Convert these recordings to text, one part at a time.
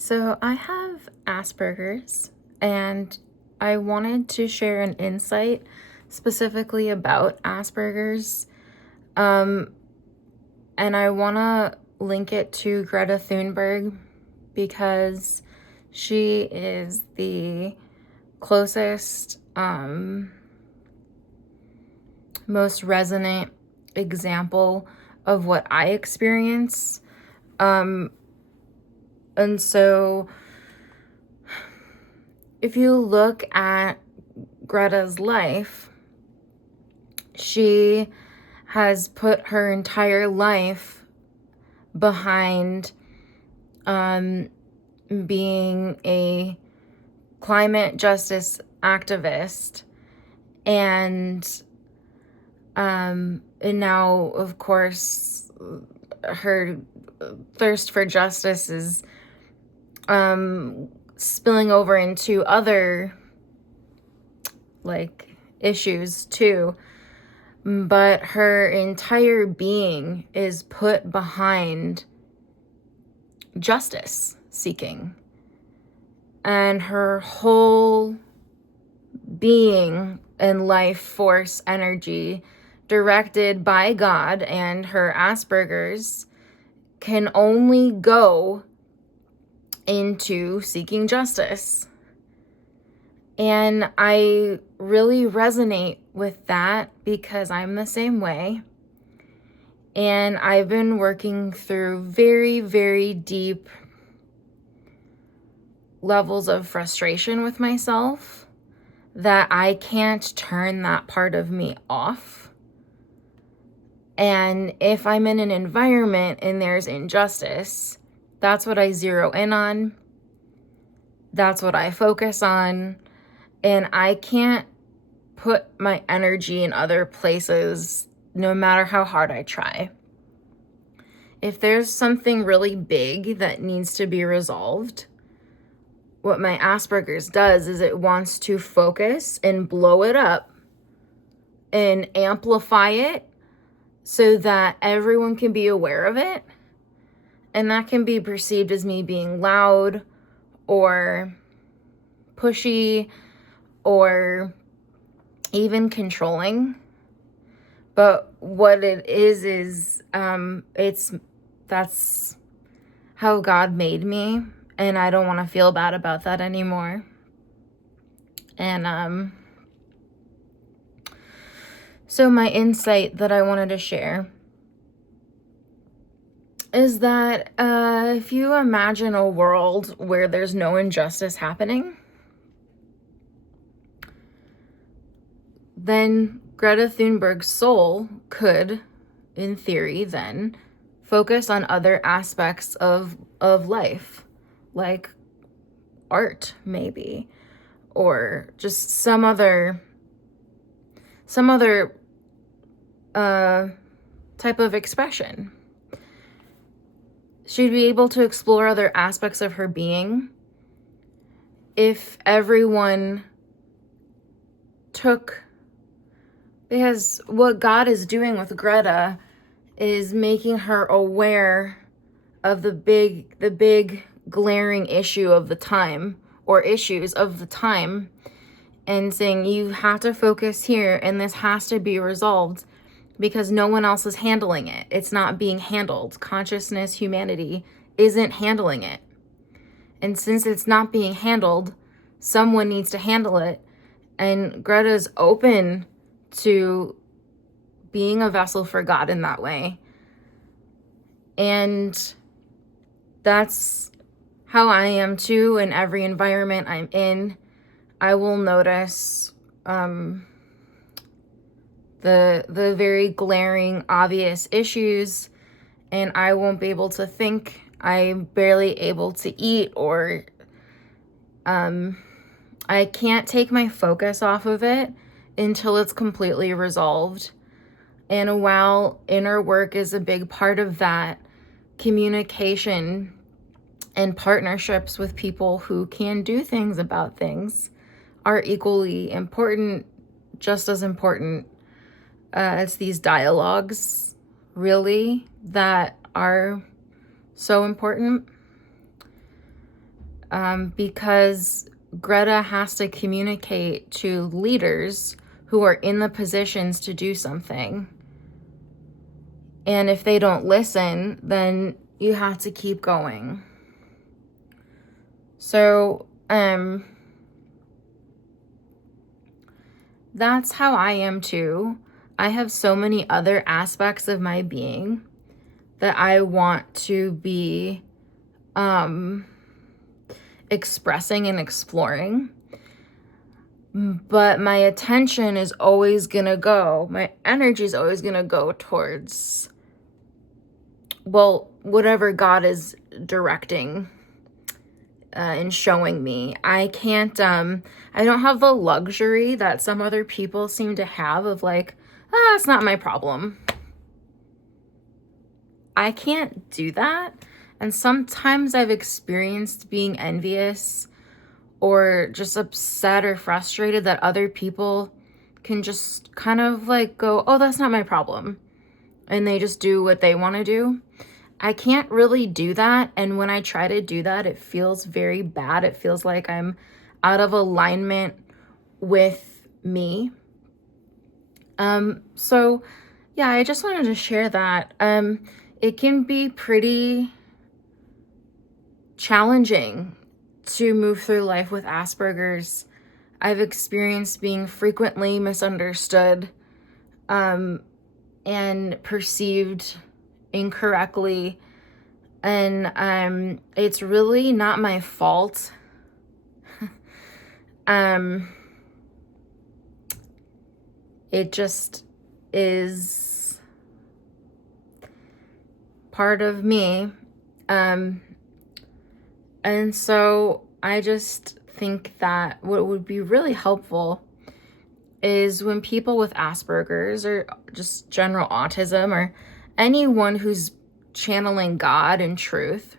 So I have Asperger's, and I wanted to share an insight specifically about Asperger's. Um, and I want to link it to Greta Thunberg because she is the closest, most resonant example of what I experience. And so if you look at Greta's life, she has put her entire life behind being a climate justice activist, and now, of course, her thirst for justice is spilling over into other issues too. But her entire being is put behind justice seeking, and her whole being and life force energy, directed by God and her Asperger's, can only go into seeking justice. And I really resonate with that because I'm the same way. And I've been working through very, very deep levels of frustration with myself that I can't turn that part of me off. And if I'm in an environment and there's injustice, that's what I zero in on. That's what I focus on. And I can't put my energy in other places no matter how hard I try. If there's something really big that needs to be resolved, what my Asperger's does is it wants to focus and blow it up and amplify it so that everyone can be aware of it. And that can be perceived as me being loud or pushy or even controlling. But what it is that's how God made me, and I don't want to feel bad about that anymore. And so my insight that I wanted to share is that if you imagine a world where there's no injustice happening, then Greta Thunberg's soul could, in theory, then focus on other aspects of life, like art, maybe, or just some other type of expression. She'd be able to explore other aspects of her being if everyone took, because what God is doing with Greta is making her aware of the big glaring issue of the time, or issues of the time, and saying you have to focus here and this has to be resolved because no one else is handling it. It's not being handled. Consciousness, humanity isn't handling it. And since it's not being handled, someone needs to handle it. And Greta's open to being a vessel for God in that way. And that's how I am too. In every environment I'm in, I will notice the very glaring, obvious issues, and I won't be able to think. I'm barely able to eat, or I can't take my focus off of it until it's completely resolved. And while inner work is a big part of that, communication and partnerships with people who can do things about things are equally important, just as important. It's these dialogues, really, that are so important. because Greta has to communicate to leaders who are in the positions to do something. And if they don't listen, then you have to keep going. So, that's how I am too. I have so many other aspects of my being that I want to be expressing and exploring. But my attention is always gonna go, my energy is always gonna go towards, well, whatever God is directing and showing me. I can't, I don't have the luxury that some other people seem to have of like, it's not my problem. I can't do that. And sometimes I've experienced being envious or just upset or frustrated that other people can just kind of like go, oh, that's not my problem. And they just do what they want to do. I can't really do that. And when I try to do that, it feels very bad. It feels like I'm out of alignment with me. So yeah, I just wanted to share that. It can be pretty challenging to move through life with Asperger's. I've experienced being frequently misunderstood, and perceived incorrectly. And it's really not my fault. It just is part of me. And so I just think that what would be really helpful is when people with Asperger's or just general autism or anyone who's channeling God and truth,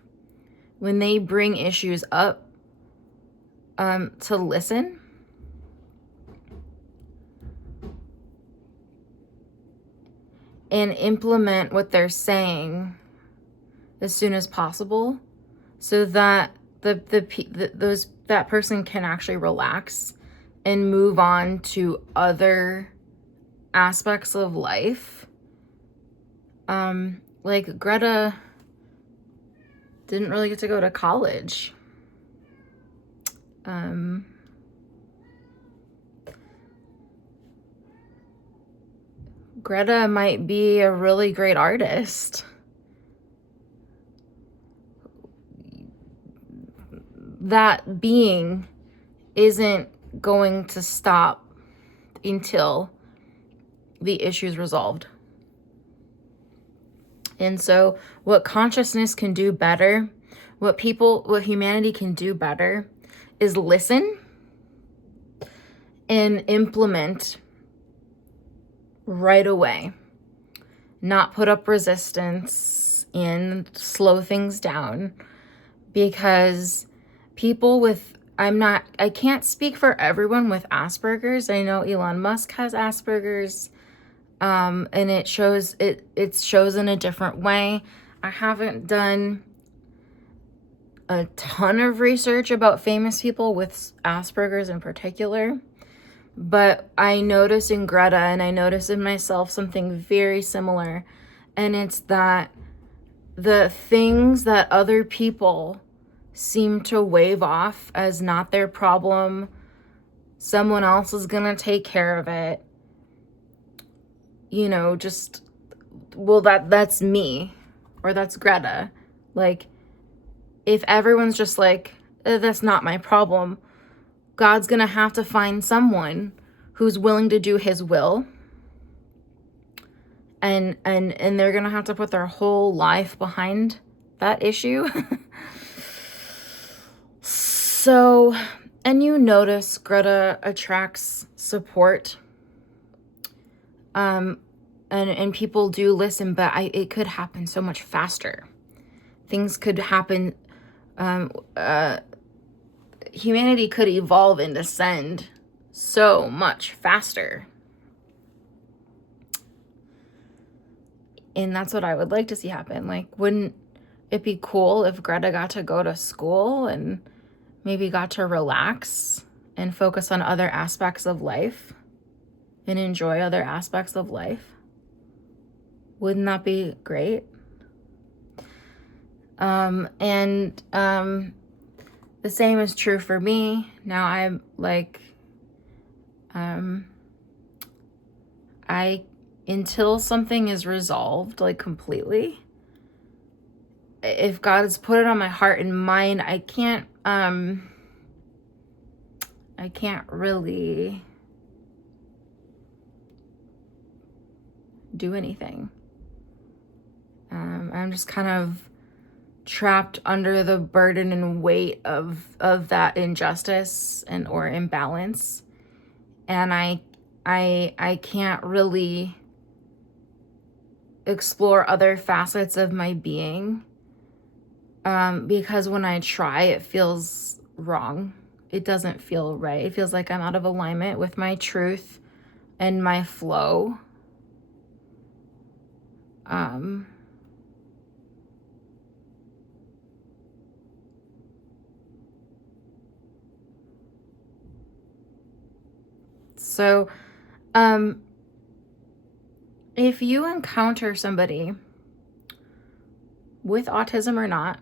when they bring issues up, to listen and implement what they're saying as soon as possible, so that that person can actually relax and move on to other aspects of life. Like Greta didn't really get to go to college. Greta might be a really great artist. That being isn't going to stop until the issue is resolved. And so what consciousness can do better, what humanity can do better is listen and implement right away. Not put up resistance and slow things down, because people with, I can't speak for everyone with Asperger's. I know Elon Musk has Asperger's, and it shows in a different way. I haven't done a ton of research about famous people with Asperger's in particular, but I notice in Greta and I notice in myself something very similar, and it's that the things that other people seem to wave off as not their problem, someone else is gonna take care of it, just, well, that's me, or that's Greta. Like, if everyone's just like, that's not my problem, God's gonna have to find someone who's willing to do his will, and they're gonna have to put their whole life behind that issue. So, and notice Greta attracts support, and people do listen, but it could happen so much faster. Things could happen, humanity could evolve and descend so much faster. And that's what I would like to see happen. Like, wouldn't it be cool if Greta got to go to school and maybe got to relax and focus on other aspects of life and enjoy other aspects of life. Wouldn't that be great? The same is true for me. Now I'm like, until something is resolved, like completely, if God has put it on my heart and mind, I can't really do anything. I'm just kind of trapped under the burden and weight of that injustice and or imbalance, and I can't really explore other facets of my being, because when I try, it feels wrong. It doesn't feel right. It feels like I'm out of alignment with my truth and my flow. So, if you encounter somebody with autism or not,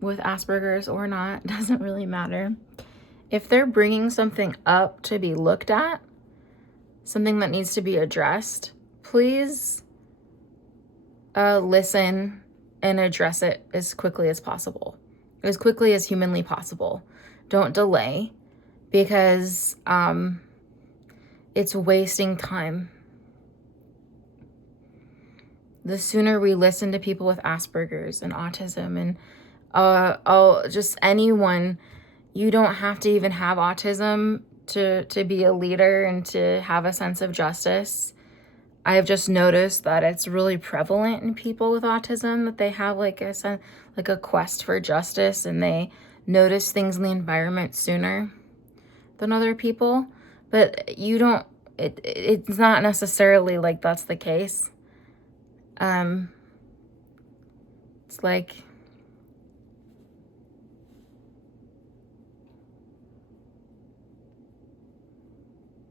with Asperger's or not, doesn't really matter. If they're bringing something up to be looked at, something that needs to be addressed, please listen and address it as quickly as possible, as quickly as humanly possible. Don't delay, because it's wasting time. The sooner we listen to people with Asperger's and autism and just anyone, you don't have to even have autism to be a leader and to have a sense of justice. I've just noticed that it's really prevalent in people with autism, that they have like a quest for justice, and they notice things in the environment sooner than other people. But you don't, it's not necessarily like that's the case. It's like,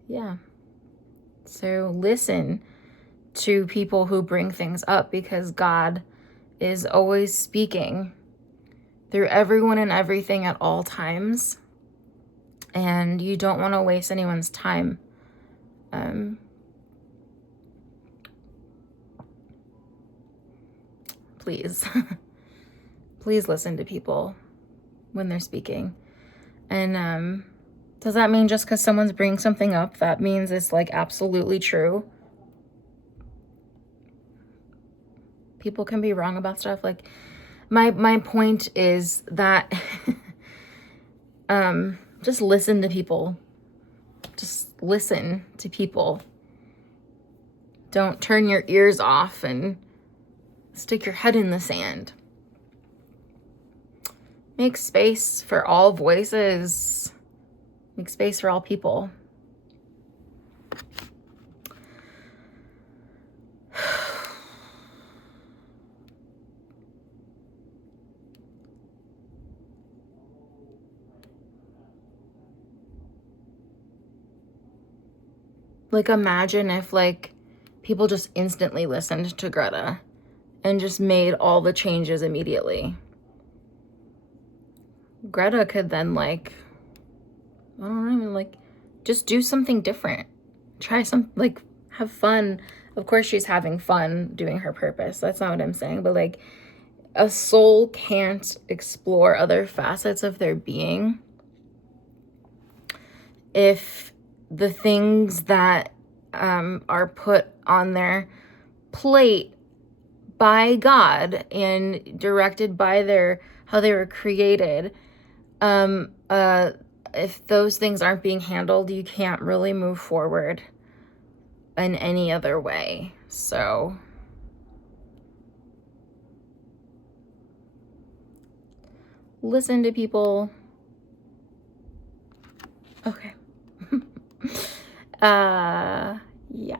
yeah. So listen to people who bring things up, because God is always speaking through everyone and everything at all times. And you don't want to waste anyone's time. Please, please listen to people when they're speaking. And does that mean just because someone's bringing something up, that means it's like absolutely true? People can be wrong about stuff. Like, my point is that just listen to people. Just listen to people. Don't turn your ears off and stick your head in the sand. Make space for all voices. Make space for all people. Like, imagine if like people just instantly listened to Greta and just made all the changes immediately. Greta could then like, I don't know, like just do something different. Try some, like, have fun. Of course she's having fun doing her purpose. That's not what I'm saying. But like, a soul can't explore other facets of their being if the things that are put on their plate by God and directed by how they were created, if those things aren't being handled, you can't really move forward in any other way. So listen to people. Okay. Yeah.